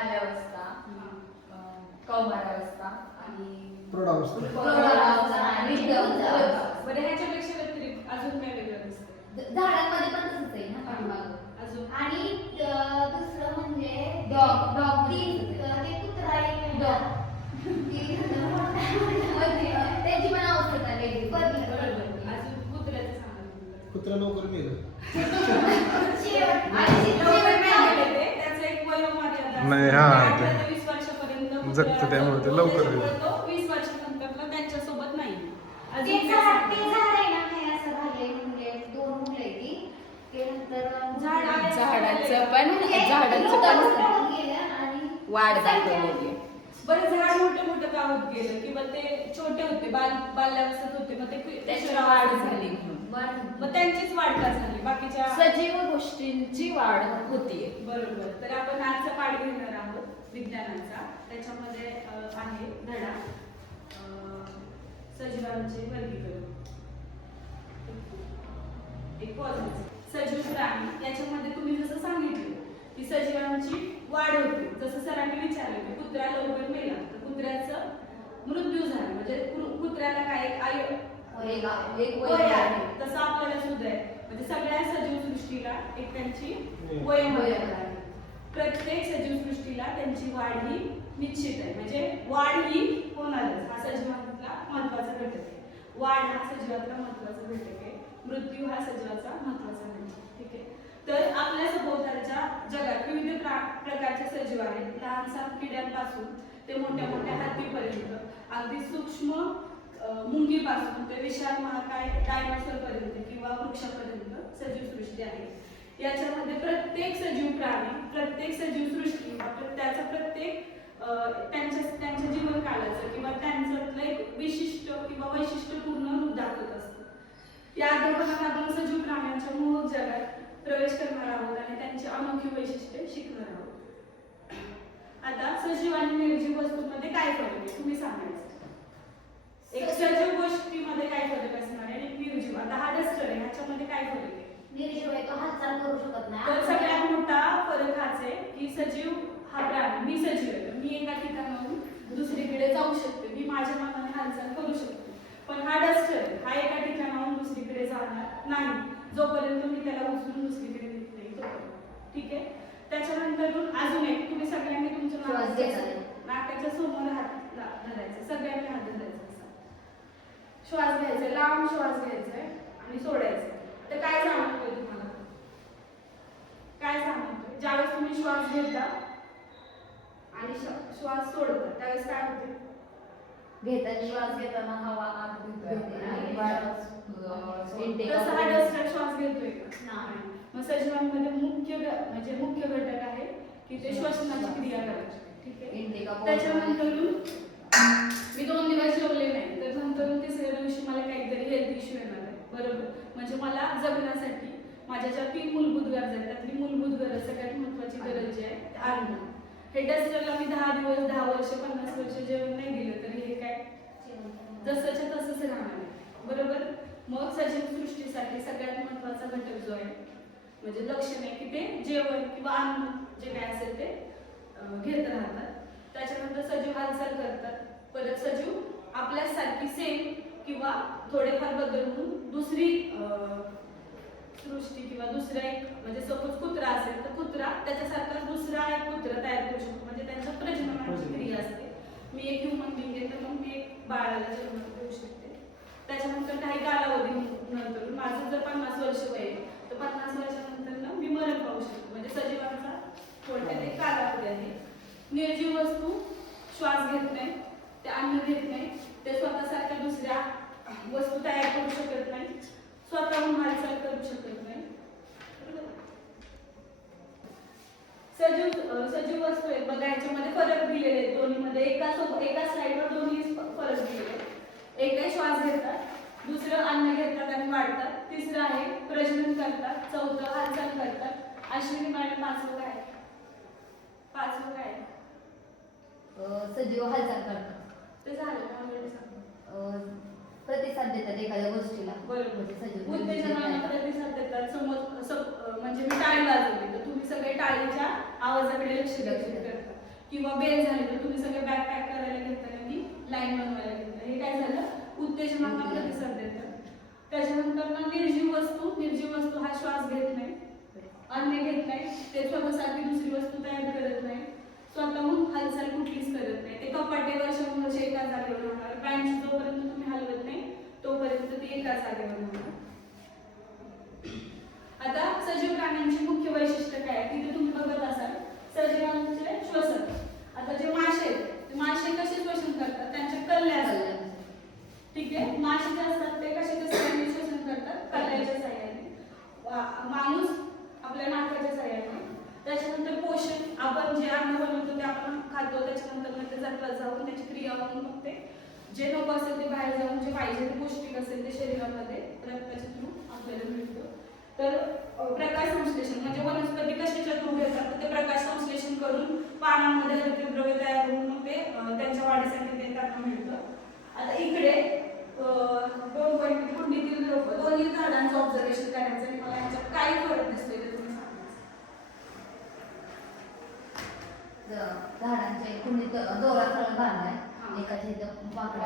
बाल्यावस्था, कौमारावस्था आणि प्रौढावस्था आणि बरं ह्याच्यापेक्षा व्यतिरिक्त अजून काय वेगळं दिसतं? झाडांमध्ये पण तसंच आहे ना पाठीमागं. अजून आणि दुसरं म्हणजे डॉग ते कुत्रा एक डॉग त्यांची पण अवस्था आहे वेगळी. बरोबर. अजून कुत्र्याचं सांगा तुम्ही. कुत्रा लवकर मेलं. आणि लवकर नाही गेले ते, त्याचं एक वयोमर्यादा असते. नाही, हा, 18 ते 20 वर्षापर्यंत जगतं, त्यामुळे ते लवकर त्याच्यामुळे तो 20 वर्षानंतर त्यांच्यासोबत नाही. ते अजून काय झाड सांगा? आहे ना हे असं झालंय म्हणजे 2 मुलं आहे ती ते नंतर झाड आहे. झाडाचं पण गेलं आणि वाढ दाखवलेली आहे. बरं झाड मोठं मोठं का होत गेलं किंवा ते छोटे होते बाल्यावस्थेत होते मग ते त्याची वाढ झाली म्हणून. मग त्यांचीच वाढ का झाली बाकीच्या सजीव गोष्टींची वाढ होतीये. बरोबर. तर आपण आजचा पाठ घेणार आहोत विज्ञानाचा. त्याच्यामध्ये आहे धडा सजीवांचे वर्गीकरण. एक पॉझिटिव्ह सजीव प्राणी याच्यामध्ये तुम्ही जसं सांगितलं की सजीवांची वाढ होते. जसं सरांनी विचारलं की कुत्रा लवकर मेला तर कुत्र्याचं मृत्यू झाला म्हणजे कुत्र्याला काय एक वय आहे. तसं आपल्याला सुद्धा आहे. म्हणजे सगळ्या सजीव सृष्टीला एक त्यांची वयोमर्यादा आहे. प्रत्येक सजीव सृष्टीला त्यांची वाढ ही निश्चित आहे. म्हणजे वाढ ही होणारच. हा सजीवांतला महत्वाचा घटक आहे. वाढ हा सजीवातला महत्वाचा घटक आहे. मृत्यू हा सजीवाचा महत्वाचा घटक आहे. ठीक आहे. तर आपल्या सभोवतालच्या जगात विविध प्रकारचे सजीव आहेत. लहानसहान किड्यांपासून ते मोठ्या मोठ्या हत्तीपर्यंत, अगदी सूक्ष्म मुंगीपासून ते विशाल महाकाय डायनोसॉर पर्यंत किंवा वृक्षापर्यंत सजीव सृष्टी आहे. याच्यामध्ये प्रत्येक सजीव प्राणी, प्रत्येक सजीव सृष्टी त्याचा प्रत्येक त्यांच्या जीवनकालाचं किंवा त्यांच्यातलं एक विशिष्ट किंवा वैशिष्ट्यपूर्ण रूप दाखवत असतं. या अध्यापनात आपण सजीव प्राण्यांच्या मोहक जगात प्रवेश करणार आहोत आणि त्यांची अनोखी वैशिष्ट्ये शिकणार आहोत. आता सजीव आणि निर्जीव वस्तूंमध्ये काय फरक आहे तुम्ही सांगायचं. एक सजीव गोष्टीमध्ये काय फरक असणार आहे आणि एक निर्जीव. आता हा डस्टर आहे ह्याच्यामध्ये काय फरक आहे. निर्जीव आहे तो हालचाल करू शकत नाही. तर सगळ्यात मोठा फरक हाच आहे की सजीव हा प्राणी, मी सजीव आहे मी एका ठिकाणाहून दुसरीकडे जाऊ शकते, मी माझ्या मनाने हालचाल करू शकते. पण हा डस्टर आहे हा एका ठिकाणाहून दुसरीकडे जाणार नाही जोपर्यंत मी त्याला उचलून दुसरीकडे नेत नाही तोपर्यंत. ठीक आहे. त्याच्यानंतर अजून एक तुम्ही सगळ्यांनी तुमच्या नाकाच्या समोर हात धरायचा. सगळ्यांनी हात धरायचा. श्वास घ्यायचा, लांब श्वास घ्यायचा आणि सोडायचा. तर काय जाणवतोय तुम्हाला. काय जाणवतोय ज्यावेळेस तुम्ही श्वास घेता आणि श्वास सोडता त्यावेळेस काय होते. श्वास घेताना हवा आत घेते आणि तसं हा डस्टर श्वास घेतोय का. मग सजीवांमध्ये मुख्य घटक आहे की ते श्वसनाची क्रिया करायची. ठीक आहे. त्याच्यानंतर मी 2 दिवस जेवले नाही तर नंतर तिसऱ्या दिवशी मला काहीतरी हेल्थ इश्यू येणार आहे. बरोबर. म्हणजे मला जगण्यासाठी माझ्या ज्या 3 मूलभूत गरजा आहेत त्यातली मूलभूत गरज सगळ्यात महत्वाची गरज जी आहे अन्न. हे डस्टरला मी 10 दिवस 10 वर्ष 50 वर्ष जेवण नाही दिलं तरी हे काय जसंच्या तसंच राहणार आहे. बरोबर. मग सजीव सृष्टीसाठी सगळ्यात महत्वाचा घटक जो आहे म्हणजे लक्षण आहे की ते जेवण किंवा अन्न जे काय असेल ते घेत राहतात. त्याच्यानंतर सजीव हालचाल करतात. परत सजीव आपल्यासारखी सेम किंवा थोडेफार बदल होऊन दुसरी सृष्टी किंवा दुसरा एक म्हणजे सपोज कुत्रा असेल तर कुत्रा त्याच्यासारखा दुसरा एक कुत्रा तयार करू शकतो. म्हणजे त्यांच्या प्रजननाची क्रिया असते. मी एक ह्युमन बिंग आहे तर मग मी एक बाळाला जन्म देऊ शकते. त्याच्यानंतर काही कालावधी नंतर माझं जर 50 वर्ष वय आहे तर 50 वर्षानंतर मी मरण पाहू शकतो. म्हणजे सजीवांचा थोडक्यात एक कालावधी आहे. निर्जीव वस्तू श्वास घेत नाही, ते अन्न घेत नाही, ते स्वतःसारख्या दुसऱ्या वस्तू तयार करू शकत नाही, स्वतःहून हालचाल करू शकत नाही. सजीव वस्तू आहेत बघा ह्याच्यामध्ये फरक दिलेले आहेत दोन्हीमध्ये. एका स्लाइडवर दोन्ही फरक दिलेले आहेत. एक आहे श्वास घेतात, दुसरं अन्न घेतात आणि वाढतात, तिसरं आहे प्रजनन करतात, चौथं हालचाल करतात. अश्विनी मॅडम पाचवं काय. सजीव हालचाल करतात. ते झालं का सांग. प्रतिसाद देतात एखाद्या गोष्टीला. बरोबर. उत्तेजनाला प्रतिसाद देतात. समोर म्हणजे मी टाळी वाजवली तर तुम्ही सगळे टाळीच्या आवाजाकडे लक्ष करता. किंवा बेल झाली तर तुम्ही सगळे बॅग पॅक करायला घेताना की लाईन बनवायला घेता. हे काय झालं उत्तेजनांना प्रतिसाद देतात. त्याच्यानंतर ना निर्जीव वस्तू हा श्वास घेत नाही, अन्न घेत नाही, ते स्वतःसाठी दुसरी वस्तू तयार करत नाही, स्वतःहून हालचाल कुठलीच करत नाही. ते कपाटे वर्ष एका जागेवर राहणार. बँच जोपर्यंत तुम्ही हलवत नाही तोपर्यंत ती एका जागेवर राहणार. आता सजीव प्राण्यांची मुख्य वैशिष्ट्य काय तिथे तुम्ही बघत असाल सजीवांचे श्वसन. आता जे मासे आहेत ते मासे कसे श्वसन करतात, त्यांच्या कल्ल्या असतात. ठीक आहे, मासे जे असतात ते कशाच्या सहाय्याने श्वसन करतात, कल्ल्याच्या सहाय्याने. माणूस आपल्या नाकाच्या सहाय्याने. त्याच्यानंतर पोषण, आपण जे अन्न बनवतो ते आपण खातो, त्याच्यानंतर मग ते जठरात जाऊन त्याची क्रिया होऊन मग ते जे नको असेल ते बाहेर जाऊन जे पाहिजे ते पौष्टिक असेल ते शरीरामध्ये रक्ताच्या थ्रू आपल्याला मिळतं. तर प्रकाश संश्लेषण म्हणजे वनस्पती कशाच्या थ्रू घेतात तर ते प्रकाश संश्लेषण करून पानांमध्ये हरितद्रव्य तयार होऊन मग ते त्यांच्या वाढीसाठी ते त्यांना मिळतं. आता इकडे 2 कुंडीतील रोप दोन्ही झाडांचं ऑब्झर्वेशन करायचं आणि मला ह्याच्यात काही फरक दिसतोय ते तुम्ही सांगा. झाडांच्या कुंडीत दोरा सरळ बांधलाय, एकाच्या इथं वाकड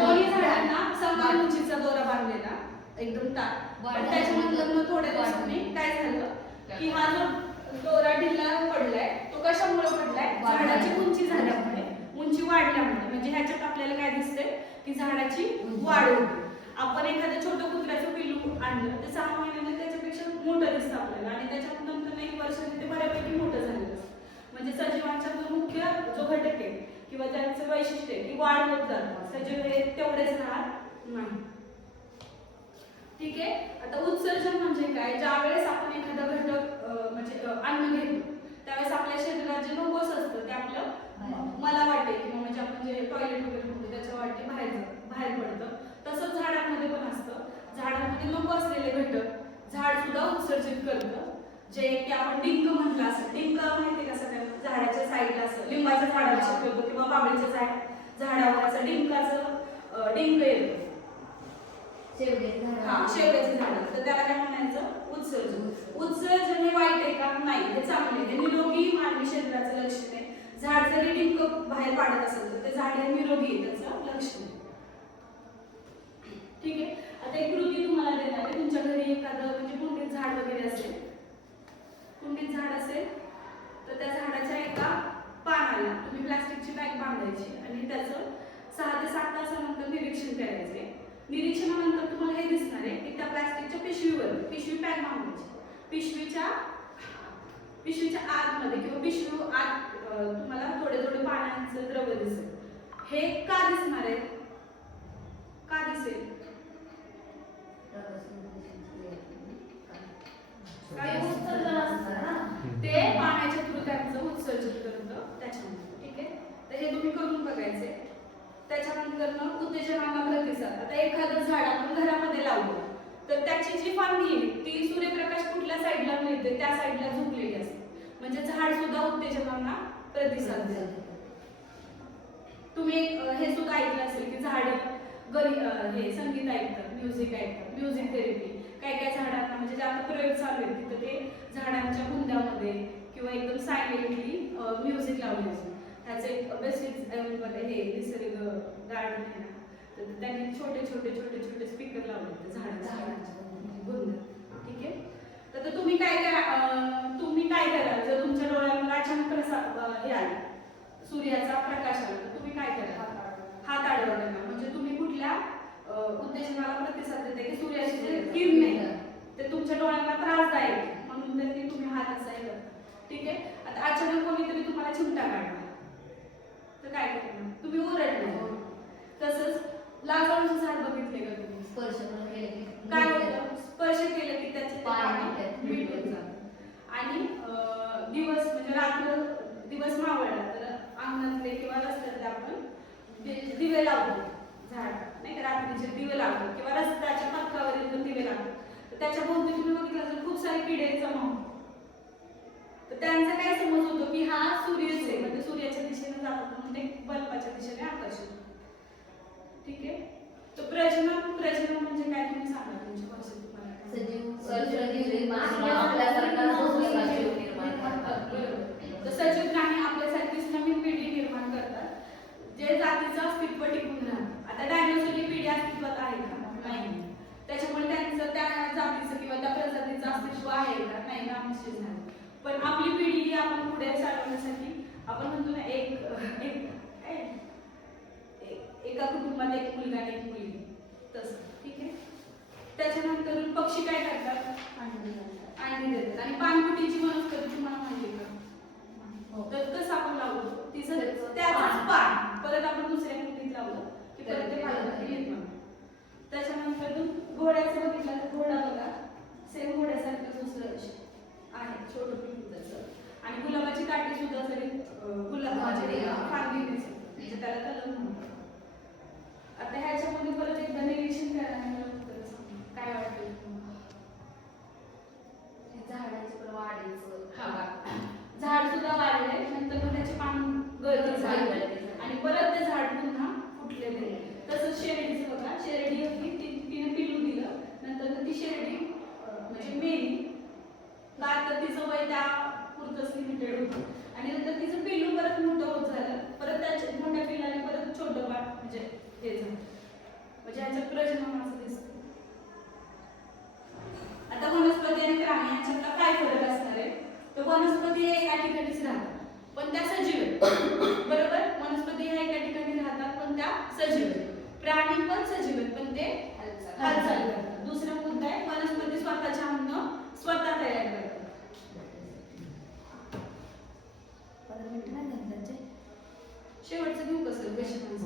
दोन्ही झाडांना समान उंचीचा दोरा बांधलेला एकदम ताट. पण त्याच्यानंतर मग थोड्या दिवसांनी काय झालं की हा जो दोरा ढिला पडलाय तो कशामुळे पडलाय, झाडाची उंची झाल्यामुळे, उंची वाढल्यामुळे. म्हणजे ह्याच्यात आपल्याला काय दिसतंय की झाडाची वाढ होते. आपण एखाद्या छोटं कुत्र्याचं पिल्लू आणलं ते 6 महिन्यामध्ये त्याच्यापेक्षा मोठं दिसतं आपल्याला आणि त्याच्यानंतर 1 वर्षाने ते बऱ्यापैकी मोठं झालेलं असतं. म्हणजे सजीवांचा जो मुख्य जो घटक आहे किंवा त्यांचं वैशिष्ट्य आहे की वाढ होत जातं. सजीव हे तेवढेच राहत नाही. ठीक आहे, आता उत्सर्जन म्हणजे काय, ज्या वेळेस आपण एखादा घटक म्हणजे अन्न घेतो त्यावेळेस आपल्या शरीरात जे नकोस असतं ते आपलं मला वाटते किंवा म्हणजे आपण जे टॉयलेट वगैरे म्हणतो त्याच्या वाटे बाहेर पडतं. तसंच झाडांमध्ये पण असतं. झाडांमध्ये नको असलेले घटक झाड सुद्धा उत्सर्जित करतं. जे की आपण डिंक म्हटलं असं, डिंक माहिती का सगळ्यांना, झाडाच्या साईडला असं लिंबाच्या झाडाला शिकवतो किंवा बाबळीच्या झाडावर असं डिंकाचं डिंक येतं. शेवग्याचं झाड. तर त्याला काय म्हणायचं, उत्सर्जन. उत्सर्जन हे वाईट आहे का, नाही, हे चांगले, हे निरोगी मानवी शरीराचं लक्षण आहे. झाड जरी डिंक बाहेर पाडत असेल तर ते झाड हे निरोगी आहे, त्याचं लक्षण आहे. ठीक आहे, आता एक कृती तुम्हाला देणार आहे. तुमच्या घरी एखादं म्हणजे कुंडीत झाड वगैरे असेल, कुंडीत झाड असेल तर त्या झाडाच्या एका पानाला तुम्ही प्लास्टिकची बॅग बांधायची आणि त्याचं 6 ते 7 तासानंतर निरीक्षण करायचे. निरीक्षणानंतर तुम्हाला हे दिसणार आहे की त्या प्लास्टिकच्या पिशवीवर पिशवी पॅक बांधायची. पिशवीच्या आतमध्ये किंवा पिशवी आत तुम्हाला थोडे थोडे पाण्याचं द्रव्य दिसेल. हे का दिसणार आहे, का दिसेल, काही उत्सर्जन असतं ना, ते पाण्याच्या थ्रू त्यांचं उत्सर्जन करतं त्याच्यामध्ये. ठीक आहे, तर हे तुम्ही करून बघायचे. त्याच्यानंतर मग उत्तेजनाला प्रतिसाद. आता एखादं झाड आपण घरामध्ये लावलं तर त्याची जी फांदी आहे ती सूर्यप्रकाश कुठल्या साईडला मिळते त्या साईडला झुकलेली असते. म्हणजे झाड सुद्धा उत्तेजनांना प्रतिसाद देतं. तुम्ही हे सुद्धा ऐकलं असेल की झाड हे संगीत ऐकतात, म्युझिक ऐकतात, म्युझिक थेरपी. काय काय झाडांना म्हणजे जे आता प्रयोग चालू आहेत तिथं ते झाडांच्या बुंद्यामध्ये किंवा एकदम सायलेंटली म्युझिक लावले असते. त्याचे एक बेस्ट एक्झाम्पल हे निसर्ग गार्डन आहे ना, तर त्यांनी छोटे छोटे छोटे छोटे स्पीकर लावले झाडांच्या बुंद. ठीक आहे, तर तुम्ही काय कराल जर तुमच्या डोळ्यावर अचानक हे आलं, सूर्याचा प्रकाश आला तर तुम्ही काय कराल, हात आडवा करा. म्हणजे तुम्ही कुठल्या उत्तेजनाला प्रतिसाद देते की सूर्याची जे किरण आहे ते तुमच्या डोळ्यांना त्रासदायक म्हणून त्यांनी तुम्ही हात असा हे करता. ठीक आहे, आता अचानक कोणीतरी तुम्हाला चिमटा काढला तर काय करणार, तुम्ही ओरडणार. तसंच लाजाळूचं झाड बघितले का तुम्ही, स्पर्श केले की काय होतं, स्पर्श केलं की त्याचे पाणी मिळून जातं. आणि दिवस मावळला तर अंगणातले किंवा रस्त्यातले आपण दिवे लावतो, झाड नाही का, रात्रीचे दिवे लावतो किंवा रस्त्याच्या पथकावरील पण दिवे लावतो. तर त्याच्या भोवती तुम्ही बघितलं असेल खूप सारे किडे जमा होतात. तर त्यांचा काय समज होतो की हा सूर्यच आहे, म्हणजे सूर्याच्या दिशेने जातात म्हणून ते बल्बाच्या दिशेने आकर्षित होतात. ठीक आहे, तर प्रजनन म्हणजे काय तुम्ही सांगा तुमच्या भाषेत तुम्हाला काय? सजीव तर सजीव आपण पुढे चालवण्यासाठी आपण म्हणतो ना एका कुटुंबात एक मुलगा आणि एक मुलगी तसं ठीक आहे. त्याच्यानंतर पक्षी काय करतात अंडी देतात आणि पानफुटीची वनस्पती तुम्हाला माहिती आहे का? तर कसं आपण लावतो तिचं त्याच पान परत आपण दुसऱ्या कुंडीत लावलं की परत ते पान येत नाही. त्याच्यानंतर घोड्याचं बघितलं तर घोडा बघा सेम घोड्यासारखं दुसरं आहे छोटं पिंपळ त्याचं आणि गुलाबाची काठी सुद्धा जरी गुलाबाची फांदी दिसते म्हणजे त्याला कलर म्हणतात. आता ह्याच्यामध्ये परत एकदा निरीक्षण करायला काय वाटतं तुम्हाला? झाडाची पण वाढीचं झाड सुद्धा वाढले नंतर मग त्याचे पान गळती झाले आणि परत ते झाड पुन्हा फुटलेले. तसंच शेरडीचं बघा शेरडी होती तिने पिल्लू दिलं नंतर ती शेरडी म्हणजे मेली का तर तिचं वय त्या पुरतच लिमिटेड होतं आणि नंतर तिचं पिल्लू परत मोठं होत झालं परत त्याच्या मोठ्या पिल्लाने परत छोटं बाळ म्हणजे हे झालं म्हणजे ह्याच्यात प्रजननाचं दिसतं. आता वनस्पती आणि प्राणी यांच्यातला काय फरक असणार आहे तर वनस्पती हे एका ठिकाणीच राहतात पण त्या सजीव आहेत बरोबर. वनस्पती ह्या एका ठिकाणी राहतात पण त्या सजीव आहेत. प्राणी पण सजीव आहेत पण ते हालचाल करतात. दुसरा मुद्दा आहे वनस्पती स्वतःच्या अन्न स्वतः तयार करतात. शेवटचं देऊ कसं क्वेश्चन